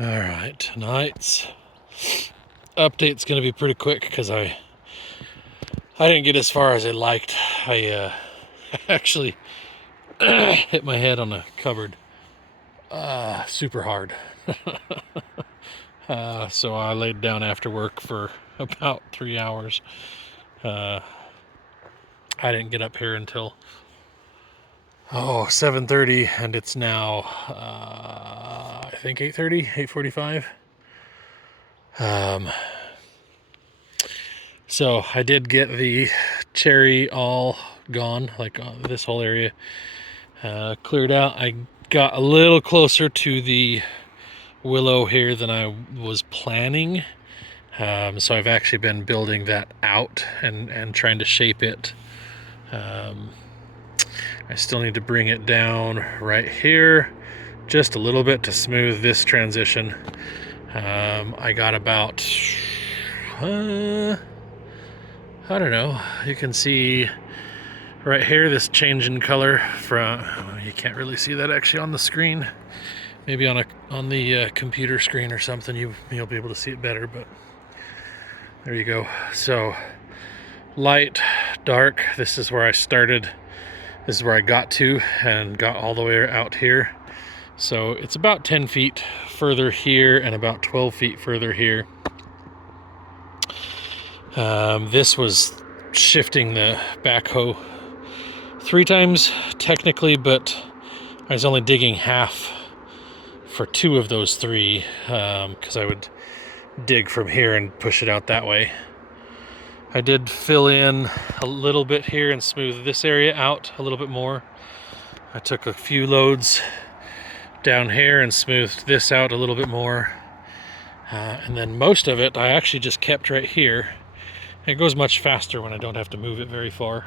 All right, tonight's update's going to be pretty quick because I didn't get as far as I liked. I actually hit my head on a cupboard super hard. So I laid down after work for about 3 hours. I didn't get up here until 7:30, and it's now I think 8:30, 8:45. So I did get the cherry all gone, like this whole area cleared out. I got a little closer to the willow here than I was planning. So I've actually been building that out and trying to shape it. I still need to bring it down right here just a little bit to smooth this transition. I got about I don't know, you can see right here this change in color from, you can't really see that actually on the screen, maybe on the computer screen or something you'll be able to see it better, but there you go. So light, dark, this is where I started, this is where I got to and got all the way out here. So it's about 10 feet further here and about 12 feet further here. This was shifting the backhoe 3 times technically, but I was only digging half for 2 of those 3 because I would dig from here and push it out that way. I did fill in a little bit here and smooth this area out a little bit more. I took a few loads down here and smoothed this out a little bit more. And then most of it I actually just kept right here. It goes much faster when I don't have to move it very far.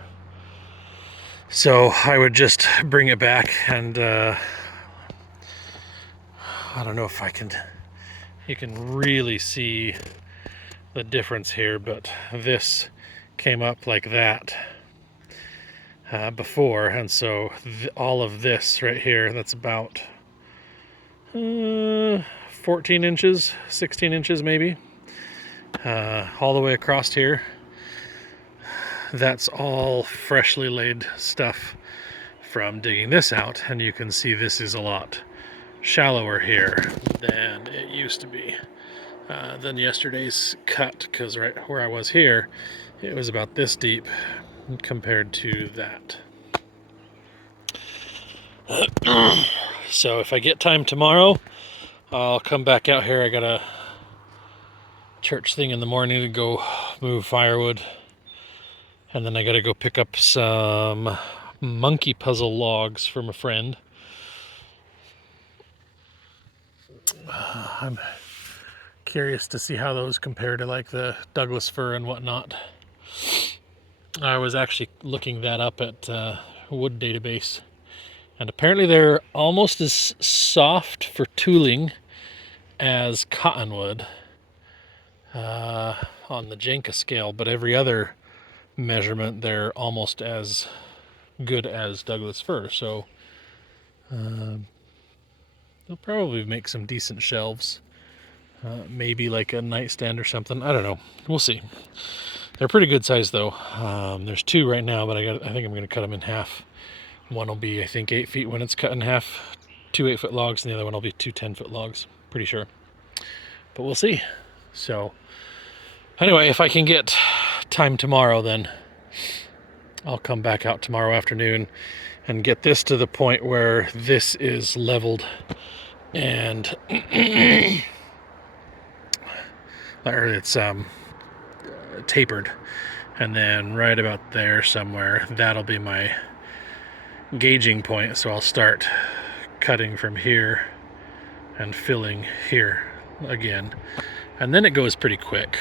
So I would just bring it back and I don't know if you can really see the difference here, but this came up like that before, and so all of this right here, that's about 14 inches, 16 inches maybe, all the way across here. That's all freshly laid stuff from digging this out, and you can see this is a lot shallower here than it used to be, than yesterday's cut, because right where I was here, it was about this deep compared to that. So if I get time tomorrow, I'll come back out here. I got a church thing in the morning to go move firewood, and then I gotta go pick up some monkey puzzle logs from a friend. I'm curious to see how those compare to like the Douglas fir and whatnot. I was actually looking that up at Wood Database, and apparently they're almost as soft for tooling as cottonwood on the Jenka scale, but every other measurement they're almost as good as Douglas fir. So they'll probably make some decent shelves, maybe like a nightstand or something. I don't know, we'll see. They're pretty good size though. There's 2 right now, but I think I'm going to cut them in half. One will be, I think, 8 feet when it's cut in half, 2 8-foot logs, and the other one will be 2 10-foot logs, pretty sure, but we'll see. So anyway, if I can get time tomorrow, then I'll come back out tomorrow afternoon and get this to the point where this is leveled and or it's tapered, and then right about there somewhere, that'll be my gauging point. So I'll start cutting from here and filling here again, and then it goes pretty quick.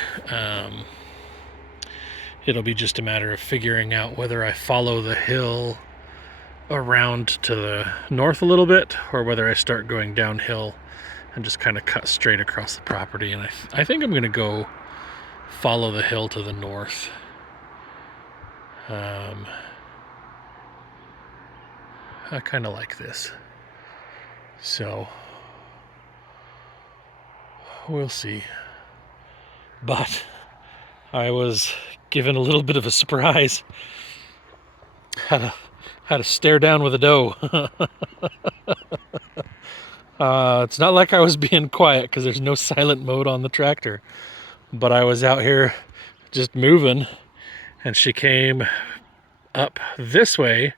It'll be just a matter of figuring out whether I follow the hill around to the north a little bit, or whether I start going downhill and just kind of cut straight across the property. And I think I'm going to go follow the hill to the north. I kind of like this. So we'll see. But I was given a little bit of a surprise. Had to stare down with a doe. It's not like I was being quiet because there's no silent mode on the tractor. But I was out here just moving, and she came up this way,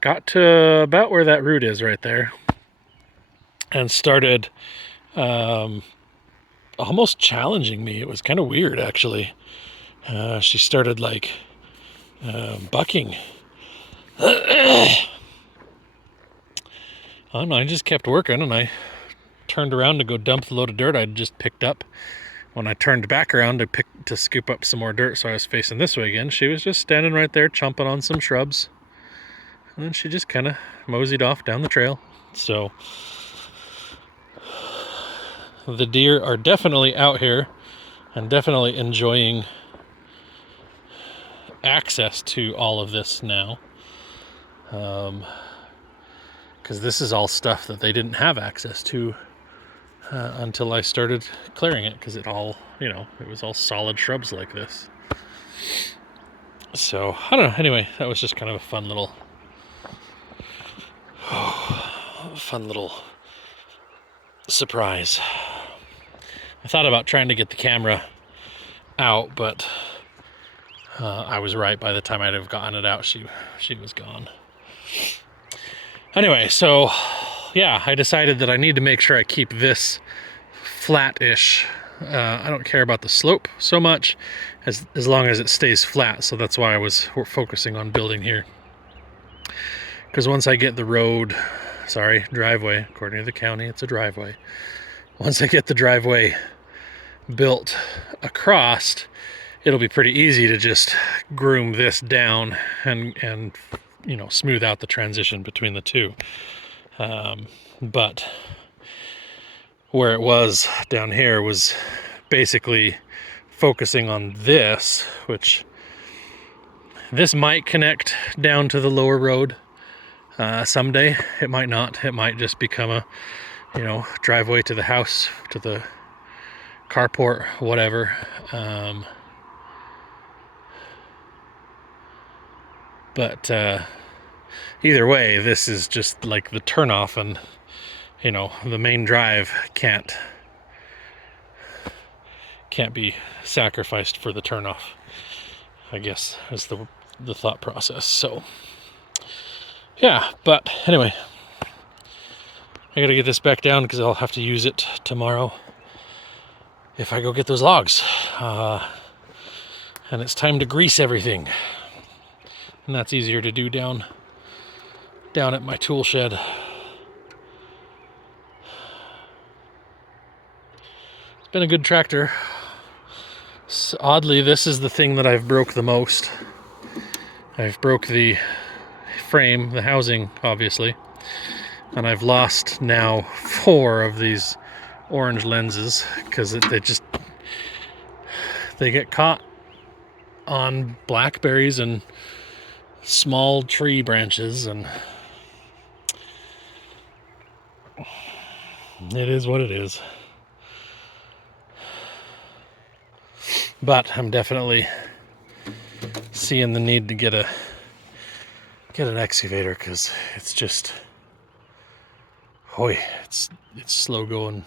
got to about where that root is right there, and started almost challenging me. It was kind of weird, actually. She started like bucking. I don't know, I just kept working, and I turned around to go dump the load of dirt I'd just picked up. When I turned back around to scoop up some more dirt, so I was facing this way again, she was just standing right there chomping on some shrubs. And then she just kind of moseyed off down the trail. So the deer are definitely out here and definitely enjoying access to all of this now. Because this is all stuff that they didn't have access to until I started clearing it, because it all, it was all solid shrubs like this. So, I don't know. Anyway, that was just kind of a fun little surprise. I thought about trying to get the camera out, but I was right. By the time I'd have gotten it out, she was gone. Anyway, so yeah, I decided that I need to make sure I keep this flat-ish. I don't care about the slope so much as long as it stays flat. So that's why we're focusing on building here. Because once I get the driveway, according to the county, it's a driveway. Once I get the driveway built across, it'll be pretty easy to just groom this down and smooth out the transition between the two. But where it was down here was basically focusing on this, which this might connect down to the lower road someday. It might not. It might just become a driveway to the house, to the carport, whatever. But either way, this is just like the turnoff, and the main drive can't be sacrificed for the turnoff, I guess, is the thought process. So yeah, but anyway, I gotta get this back down because I'll have to use it tomorrow if I go get those logs. And it's time to grease everything. And that's easier to do down at my tool shed. It's been a good tractor. So oddly, this is the thing that I've broke the most. I've broke the frame, the housing, obviously. And I've lost now 4 of these orange lenses because they get caught on blackberries and small tree branches, and it is what it is. But I'm definitely seeing the need to get an excavator, because it's just, it's slow going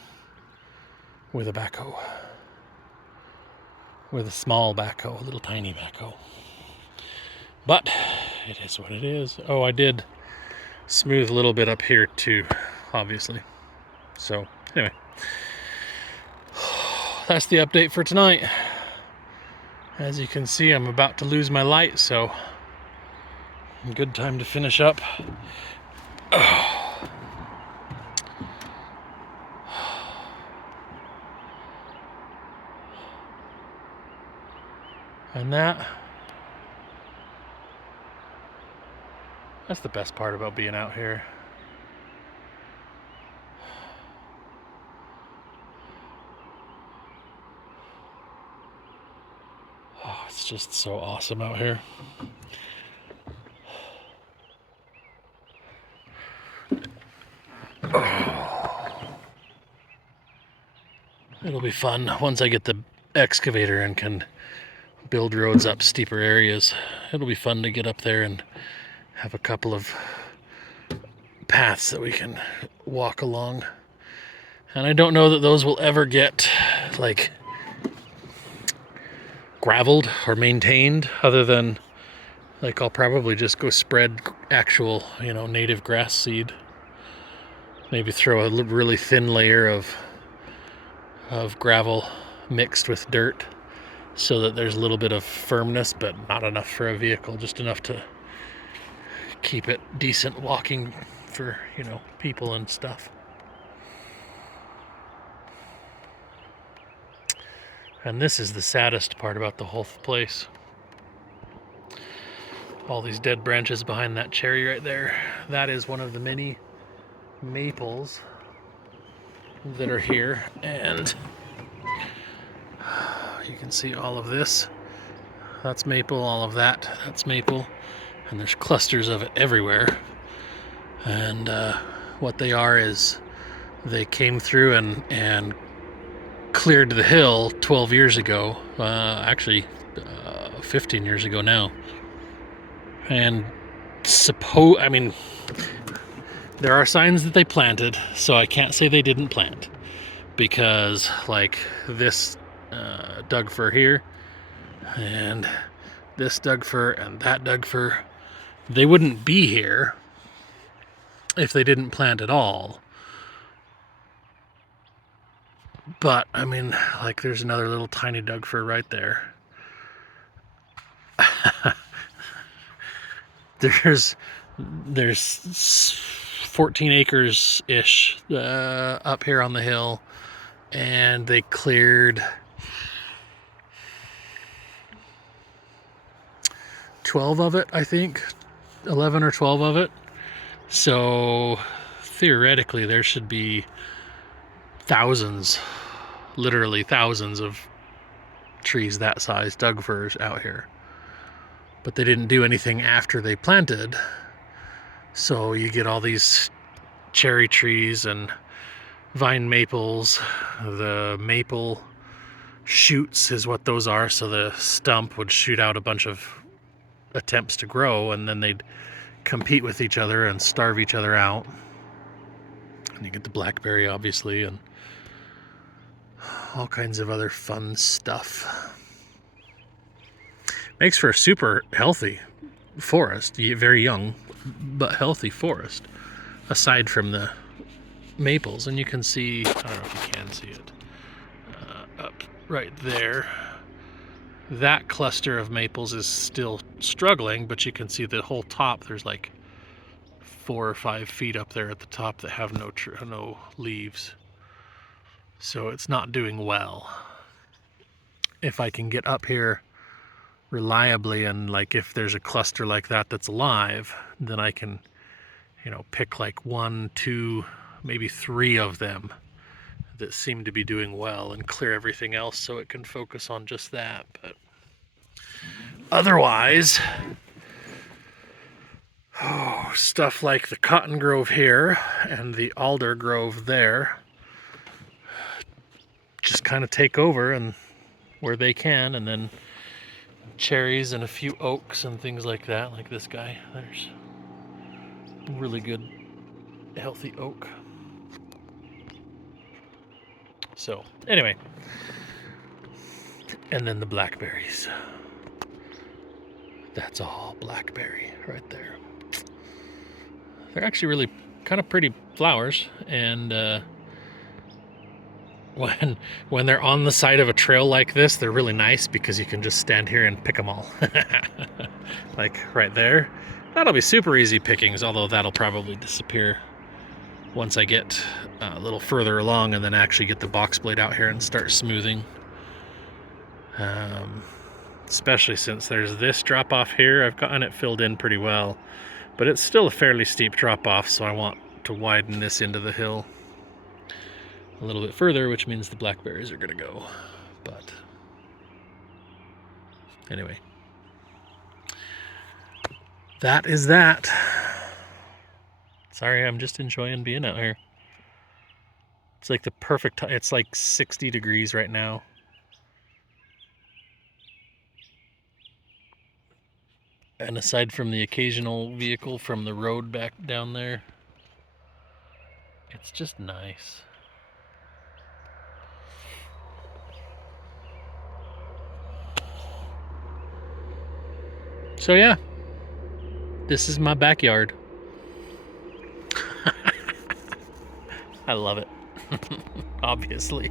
with a backhoe, with a small backhoe, a little tiny backhoe. But it is what it is. Oh, I did smooth a little bit up here too, obviously. So anyway, that's the update for tonight. As you can see, I'm about to lose my light, so good time to finish up. And that's the best part about being out here. Oh, it's just so awesome out here. It'll be fun once I get the excavator and can build roads up steeper areas. It'll be fun to get up there and have a couple of paths that we can walk along. And I don't know that those will ever get like graveled or maintained, other than like I'll probably just go spread actual, native grass seed. Maybe throw a really thin layer of gravel mixed with dirt so that there's a little bit of firmness, but not enough for a vehicle, just enough to keep it decent walking for, people and stuff. And this is the saddest part about the whole place. All these dead branches behind that cherry right there. That is one of the many maples that are here. And you can see all of this. That's maple, all of that. That's maple. And there's clusters of it everywhere. And what they are is they came through and cleared the hill 12 years ago, actually 15 years ago now. And there are signs that they planted, so I can't say they didn't plant, because like this Doug fir here, and this Doug fir, and that Doug fir, they wouldn't be here if they didn't plant at all. But like there's another little tiny Doug fir right there. There's 14 acres ish up here on the hill, and they cleared 12 of it, I think, 11 or 12 of it. So theoretically there should be thousands, literally thousands of trees that size, Doug firs, out here. But they didn't do anything after they planted, so you get all these cherry trees and vine maples. The maple shoots is what those are, so the stump would shoot out a bunch of attempts to grow, and then they'd compete with each other and starve each other out. And you get the blackberry, obviously, and all kinds of other fun stuff. Makes for a super healthy forest, very young but healthy forest, aside from the maples. And you can see, I don't know if you can see it, up right there, that cluster of maples is still struggling, but you can see the whole top, there's like 4 or 5 feet up there at the top that have no leaves. So it's not doing well. If I can get up here reliably, and like if there's a cluster like that that's alive, then I can, pick like 1, 2, maybe 3 of them that seem to be doing well and clear everything else so it can focus on just that. But otherwise, stuff like the cotton grove here and the alder grove there just kind of take over and where they can, and then cherries and a few oaks and things like that, like this guy. There's really good healthy oak. So anyway, and then the blackberries. That's all blackberry right there. They're actually really kind of pretty flowers, and when they're on the side of a trail like this, they're really nice because you can just stand here and pick them all. Like right there. That'll be super easy pickings, although that'll probably disappear once I get a little further along and then actually get the box blade out here and start smoothing. Especially since there's this drop off here. I've gotten it filled in pretty well, but it's still a fairly steep drop off, so I want to widen this into the hill a little bit further, which means the blackberries are gonna go. But anyway, that is that. Sorry, I'm just enjoying being out here. It's like the perfect, it's like 60 degrees right now. And aside from the occasional vehicle from the road back down there, it's just nice. So yeah, this is my backyard. I love it, obviously.